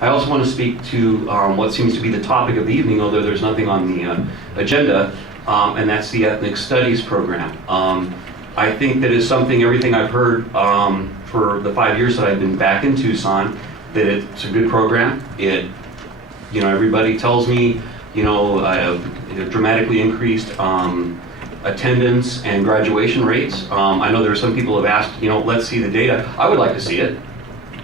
I also want to speak to what seems to be the topic of the evening, although there's nothing on the agenda, and that's the ethnic studies program. I think that is something, everything I've heard for the 5 years that I've been back in Tucson, that it's a good program. It, everybody tells me, dramatically increased attendance and graduation rates. I know there are some people who have asked, let's see the data. I would like to see it.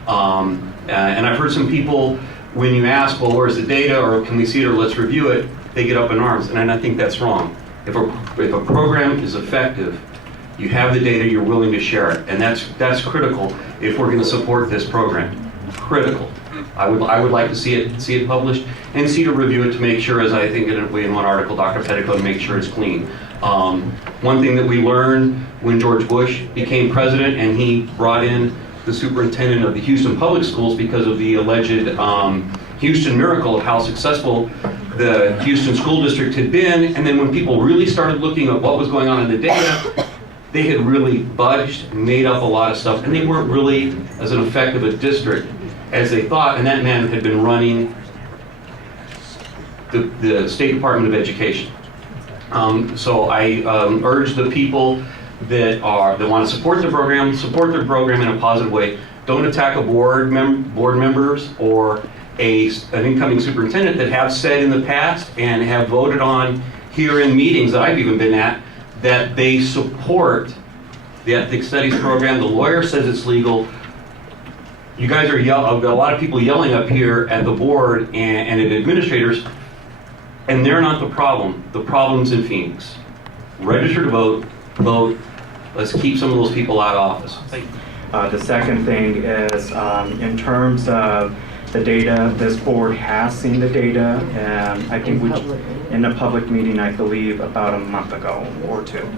And I've heard some people, when you ask, well, where's the data, or can we see it, or let's review it, they get up in arms, and I think that's wrong. If a program is effective, you have the data, you're willing to share it, and that's critical if we're going to support this program. Critical. I would like to see it published and see to review it to make sure, as I think in one article, Dr. Petticoat, to make sure it's clean. One thing that we learned when George Bush became president and he brought in the superintendent of the Houston Public Schools because of the alleged Houston miracle of how successful the Houston School District had been, and then when people really started looking at what was going on in the data, they had really budged, made up a lot of stuff, and they weren't really as an effective a district as they thought, and that man had been running the State Department of Education. So I urge the people that want to support the program in a positive way. Don't attack a board members or an incoming superintendent that have said in the past and have voted on here in meetings that I've even been at that they support the ethnic studies program. The lawyer says it's legal. You guys are I've got a lot of people yelling up here at the board and at administrators, and they're not the problem. The problem's in Phoenix. Register to vote. Let's keep some of those people out of office. The second thing is, in terms of the data, this board has seen the data, and I think in a public meeting, I believe, about a month ago or two.